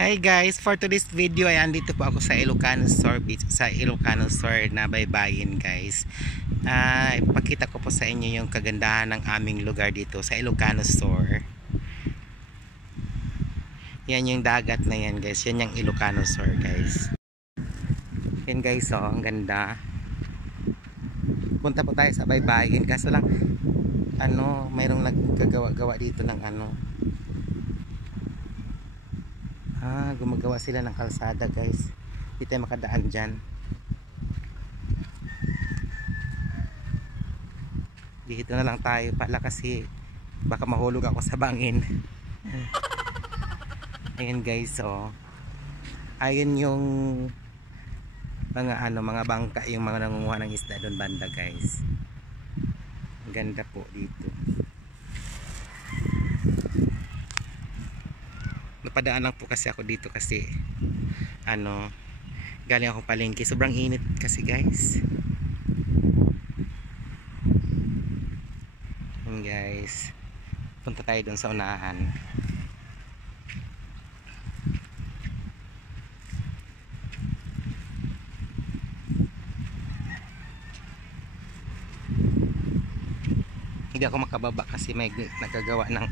Hi guys, for today's video ay andito po ako sa Ilocano Sur Beach, sa Ilocano Sur na baybayin guys. Ipakita ko po sa inyo yung kagandahan ng aming lugar dito sa Ilocano Sur. Yan yung dagat na yan guys, yan yung Ilocano Sur guys. Yan guys, oh, ang ganda. Punta po tayo sa baybayin, kaso lang mayroong naggagawa-gawa dito ng gumagawa sila ng kalsada guys. Hindi tayo makadaan dyan. Dito na lang tayo pala kasi baka mahulog ako sa bangin. Ayan guys, so ayun yung mga bangka, yung mga nangunguha ng isda doon banda guys. Ang ganda po dito. Napadaan lang po kasi ako dito kasi galing ako palengke, sobrang init kasi guys. And guys, punta tayo dun sa unahan. Hindi ako makababa kasi may nagagawa ng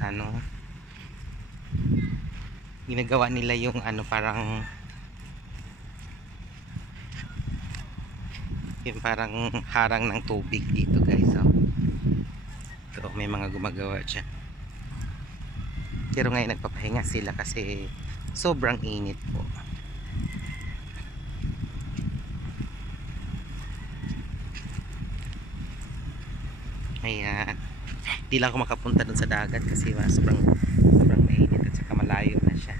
ginagawa nila yung parang harang ng tubig dito guys. So may mga gumagawa dyan, pero ngayon nagpapahinga sila kasi sobrang init po. Ayan, di lang ako makapunta dun sa dagat kasi sobrang mainit at saka malayo na siya.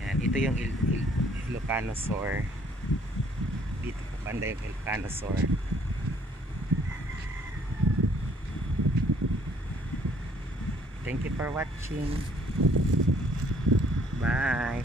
Ayan, ito yung Ilocano Sur. Dito po banda yung Ilocano Sur. Thank you for watching. Bye.